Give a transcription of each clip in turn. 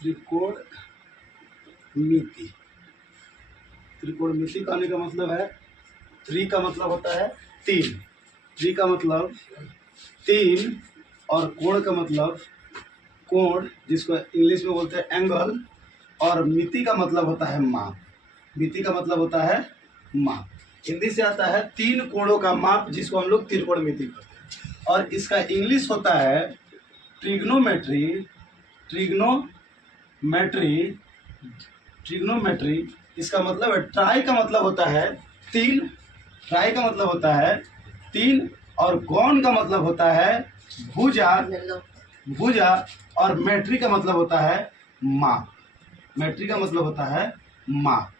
त्रिकोणमिति। त्रिकोणमिति कहने का मतलब है, त्रि का मतलब होता है तीन, त्रि का मतलब तीन, और कोण का मतलब कोण, जिसको इंग्लिश में बोलते हैं एंगल, और मिति का मतलब होता है माप। मिति का मतलब होता है माप। हिंदी से आता है तीन कोणों का माप, जिसको हम लोग त्रिकोणमिति कहते हैं। और इसका इंग्लिश होता है ट्रिग्नोमेट्री। ट्रिग्नोमेट्री ट्रिग्नोमेट्री इसका मतलब है, ट्राई का मतलब होता है तीन, ट्राई का मतलब होता है तीन, और गौन का मतलब होता है भुजा, भुजा, और मेट्री का मतलब होता है माप। मेट्री का मतलब होता है माप।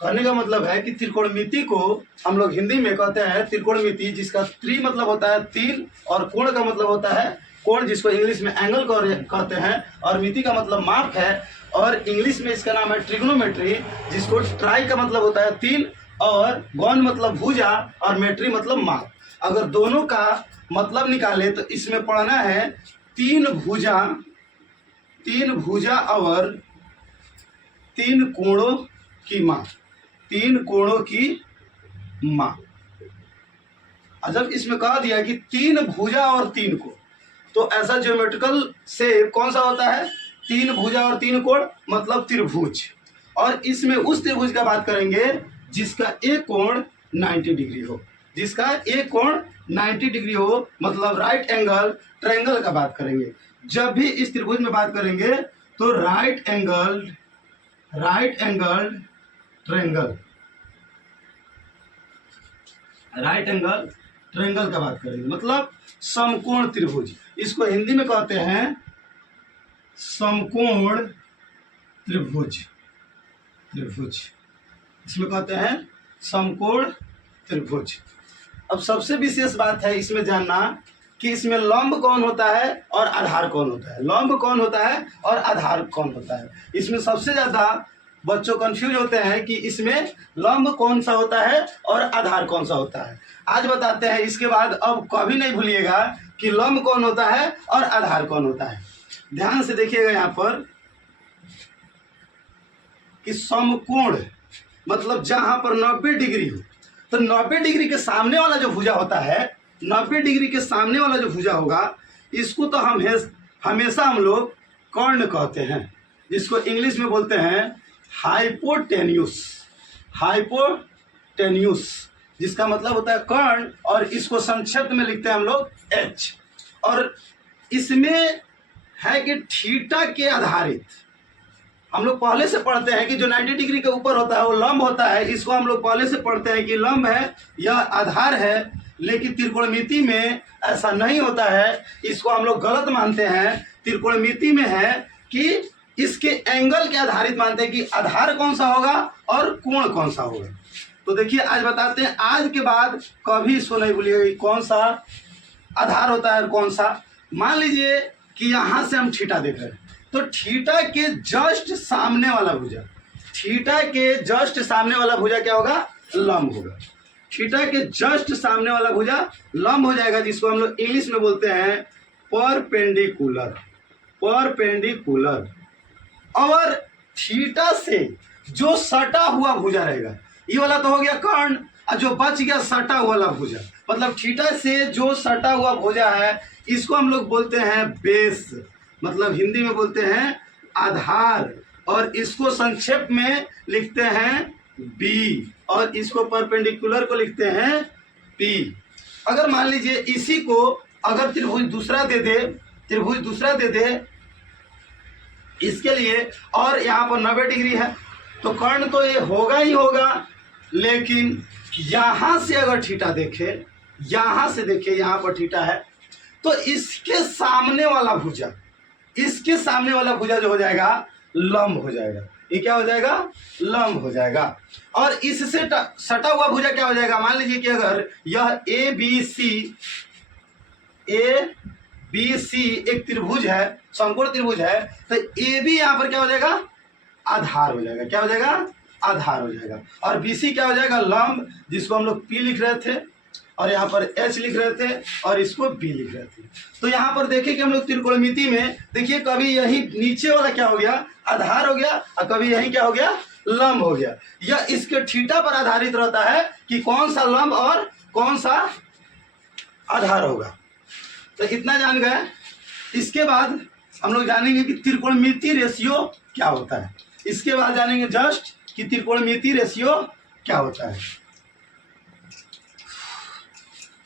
कहने का मतलब है कि त्रिकोणमिति को हम लोग हिंदी में कहते हैं त्रिकोणमिति, जिसका त्रि मतलब होता है तीन, और कोण का मतलब होता है कोण, जिसको इंग्लिश में एंगल कहते हैं, और मिति का मतलब माप है, और इंग्लिश में इसका नाम है ट्रिग्नोमेट्री, जिसको ट्राई का मतलब होता है तीन, और गौन मतलब भुजा, और मेट्री मतलब माप। अगर दोनों का मतलब निकाले तो इसमें पढ़ना है तीन भुजा और तीन कोणों की माप, तीन कोणों की माप। जब इसमें कहा दिया कि तीन भुजा और तीन कोण, तो ऐसा ज्योमेट्रिकल शेप कौन सा होता है? तीन भुजा और तीन कोण मतलब त्रिभुज। और इसमें उस त्रिभुज का बात करेंगे जिसका एक कोण 90 डिग्री हो, जिसका एक कोण 90 डिग्री हो, मतलब राइट एंगल ट्रायंगल का बात करेंगे। जब भी इस त्रिभुज में बात करेंगे तो right angle triangle, right angle triangle का बात करेंगे, मतलब समकोण त्रिभुज। इसको हिंदी में कहते हैं समकोण त्रिभुज। इसमें कहते हैं समकोण त्रिभुज। अब सबसे विशेष बात है इसमें जानना कि इसमें लंब कौन होता है और आधार कौन होता है। लंब कौन होता है और आधार कौन होता है। इसमें सबसे ज़्यादा बच्चों कंफ्यूज होते हैं कि इसमें लंब कौन सा होता है और आधार कौन सा होता है। आज बताते हैं, इसके बाद अब कभी नहीं भूलिएगा कि लंब कौन होता है और आधार कौन होता है। ध्यान से देखिएगा यहाँ पर कि समकोण मतलब जहां पर 90 डिग्री हो, तो 90 डिग्री के सामने वाला जो भुजा होता है, 90 डिग्री के सामने वाला जो भुजा होगा, इसको तो हम हमेशा हम लोग कर्ण कहते हैं, जिसको इंग्लिश में बोलते हैं हाइपोटेन्यूस, जिसका मतलब होता है कर्ण, और इसको संक्षिप्त में लिखते हैं हम लोग एच। और इसमें है कि थीटा के आधारित हम लोग पहले से पढ़ते हैं कि जो 90 डिग्री के ऊपर होता है वो लंब होता है। इसको हम लोग पहले से पढ़ते हैं कि लंब है, यह आधार है। लेकिन त्रिकोणमिति में ऐसा नहीं होता है, इसको हम लोग गलत मानते हैं। त्रिकोणमिति में है कि इसके एंगल के आधारित मानते हैं कि आधार कौन सा होगा और कोण कौन सा होगा। तो देखिए आज बताते हैं, आज के बाद कभी इसको नहीं भूलिएगा कौन सा आधार होता है और कौन सा। मान लीजिए कि यहाँ से हम थीटा देख रहे हैं, तो थीटा के जस्ट सामने वाला भुजा, थीटा के जस्ट सामने वाला भुजा क्या होगा? लंब होगा। थीटा के जस्ट सामने वाला भुजा लंब हो जाएगा, जिसको हम लोग इंग्लिश में बोलते हैं परपेंडिकुलर। और थीटा से जो सटा हुआ भुजा रहेगा, ये वाला तो हो गया कर्ण, और जो बच गया सटा हुआ वाला भुजा, मतलब थीटा से जो सटा हुआ भुजा है, इसको हम लोग बोलते हैं बेस, मतलब हिंदी में बोलते हैं आधार। और इसको संक्षेप में लिखते हैं बी, और इसको परपेंडिकुलर को लिखते हैं पी। अगर मान लीजिए इसी को अगर त्रिभुज दूसरा दे दे इसके लिए, और यहाँ पर 90 डिग्री है, तो कर्ण तो ये होगा ही होगा। लेकिन यहाँ से अगर थीटा देखे, यहाँ से देखे, यहाँ पर थीटा है, तो इसके सामने वाला भुजा जो हो जाएगा लंब हो जाएगा। ये क्या हो जाएगा? लंब हो जाएगा। और इससे सटा हुआ भुजा क्या हो जाएगा? मान लीजिए कि अगर यह ए बी सी एक त्रिभुज है, समकोण त्रिभुज है, तो ए बी यहाँ पर क्या हो जाएगा? आधार हो जाएगा। क्या हो जाएगा? आधार हो जाएगा। और बी सी क्या हो जाएगा? लंब, जिसको हम लोग पी लिख रहे थे। और यहाँ पर h लिख रहे थे और इसको b लिख रहे थे। तो यहाँ पर देखिए कि हम लोग त्रिकोणमिति में देखिए कभी यही नीचे वाला क्या हो गया, आधार हो गया, और कभी यही क्या हो गया, लंब हो गया। यह इसके थीटा पर आधारित रहता है कि कौन सा लंब और कौन सा आधार होगा। तो इतना जान गए। इसके बाद हम लोग जानेंगे कि त्रिकोणमिति रेशियो क्या होता है। इसके बाद जानेंगे जस्ट कि त्रिकोणमिति रेशियो क्या होता है।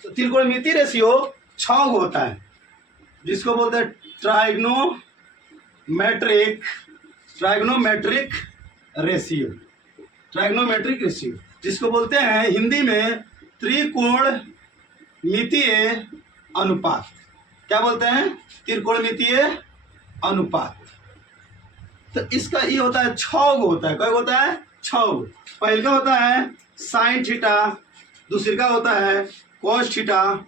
तो त्रिकोणमिति रेशियो 6 होता है, जिसको बोलते हैं ट्राइग्नोमेट्रिक रेशियो, जिसको बोलते हैं हिंदी में त्रिकोणमितीय अनुपात। क्या बोलते हैं, त्रिकोणमितीय अनुपात। तो इसका ये होता है 6 होता है। क्या होता है, 6। पहले का होता है साइन थीटा, दूसरे का होता है कॉस थीटा,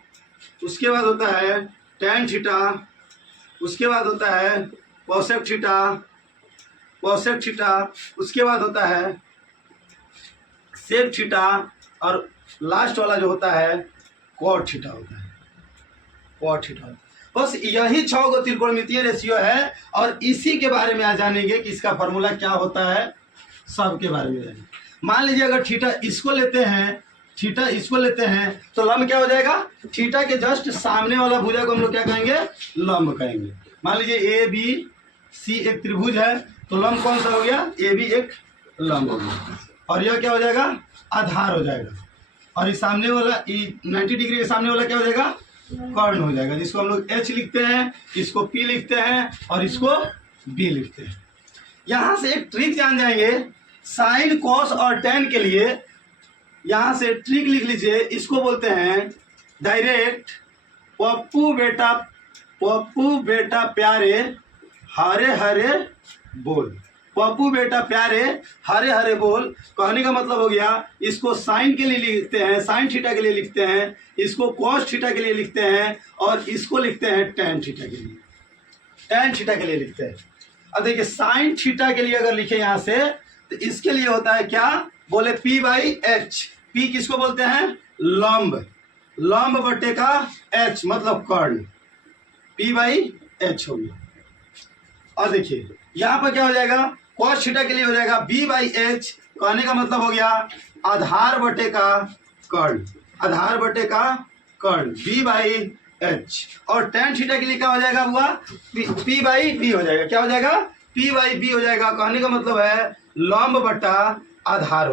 उसके बाद होता है टेन थीटा, उसके बाद होता है कोसेक थीटा, उसके बाद होता है सेक थीटा, और लास्ट वाला जो होता है कॉट थीटा होता है। बस यही 6 गो त्रिकोणमितीय रेशियो है, और इसी के बारे में आज जानेंगे कि इसका फॉर्मूला क्या होता है, सब के बारे में जानेंगे। मान लीजिए अगर थीटा इसको लेते हैं तो लंब क्या हो जाएगा, थीटा के जस्ट सामने वाला भुजा को हम लोग क्या कहेंगे, लंब कहेंगे। मान लीजिए ए बी सी एक त्रिभुज है, तो लंब कौन सा हो गया, ए बी एक लंब हो गया, और यह क्या हो जाएगा, आधार हो जाएगा। और इस सामने वाला 90 डिग्री के सामने वाला क्या हो जाएगा, कर्ण हो जाएगा, जिसको हम लोग H लिखते हैं, इसको P लिखते हैं और इसको B लिखते हैं। यहाँ से एक ट्रिक जान जाएंगे साइन कॉस और टेन के लिए। यहाँ से ट्रिक लिख लीजिए, इसको बोलते हैं डायरेक्ट पप्पू बेटा प्यारे हरे हरे बोल। पप्पू बेटा प्यारे हरे हरे बोल कहने का मतलब हो गया, इसको साइन के लिए लिखते हैं, साइन थीटा के लिए लिखते हैं, इसको कॉस थीटा के लिए लिखते हैं, और इसको लिखते हैं टेन थीटा के लिए, लिखते हैं। अब देखिए साइन थीटा के लिए अगर लिखे यहाँ से, तो इसके लिए होता है क्या, बोले P/H। P किसको बोलते हैं, लंब बटे का H मतलब कर्ण, P/H हो गया। और देखिए यहाँ पर क्या हो जाएगा, कॉस थीटा के लिए हो जाएगा B/H, कहने का मतलब हो गया आधार बटे का कर्ण, B/H। और टेन थीटा के लिए क्या हो जाएगा, हुआ P/B हो जाएगा। क्या हो जाएगा, P/B हो जाएगा, कहने का मतलब है लंब बटा आधार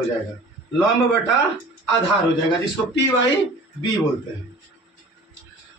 हो जाएगा, जिसको P/B बोलते हैं।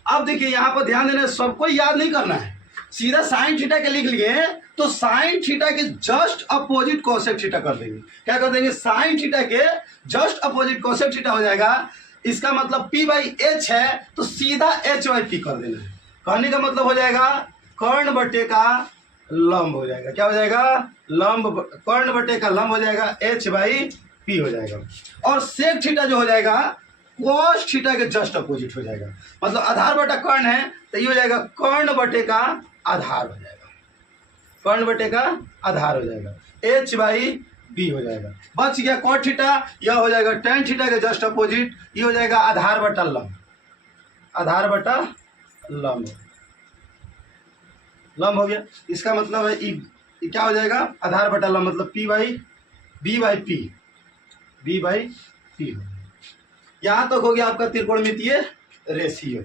अब देखिए यहाँ पर ध्यान देना, सबको याद नहीं करना है, सीधा साइन थीटा के लिख लिए तो साइन थीटा के जस्ट अपोजिट कोसेक थीटा कर देंगे। क्या कर देंगे, साइन थीटा के जस्ट अपोजिट कोसेक थीटा हो जाएगा। इसका मतलब P/H है तो सीधा H/P कर देना है, कहने का मतलब हो जाएगा कर्ण बटे का लंब हो जाएगा। क्या हो जाएगा, कर्ण बटे का लंब हो जाएगा, H/P हो जाएगा। और सेक थीटा जो हो जाएगा कॉस थीटा के जस्ट अपोजिट हो जाएगा, मतलब आधार बटा कर्ण है तो ये हो जाएगा कर्ण बटे का आधार हो जाएगा, H/B हो जाएगा। बच गया कॉट थीटा, यह हो जाएगा टेन थीटा के जस्ट अपोजिट, ये हो जाएगा आधार बटा लंब हो गया। इसका मतलब है ये क्या हो जाएगा, आधार बटा लंब मतलब B/P हो। यहाँ तक हो गया आपका त्रिकोणमितीय रेशियो।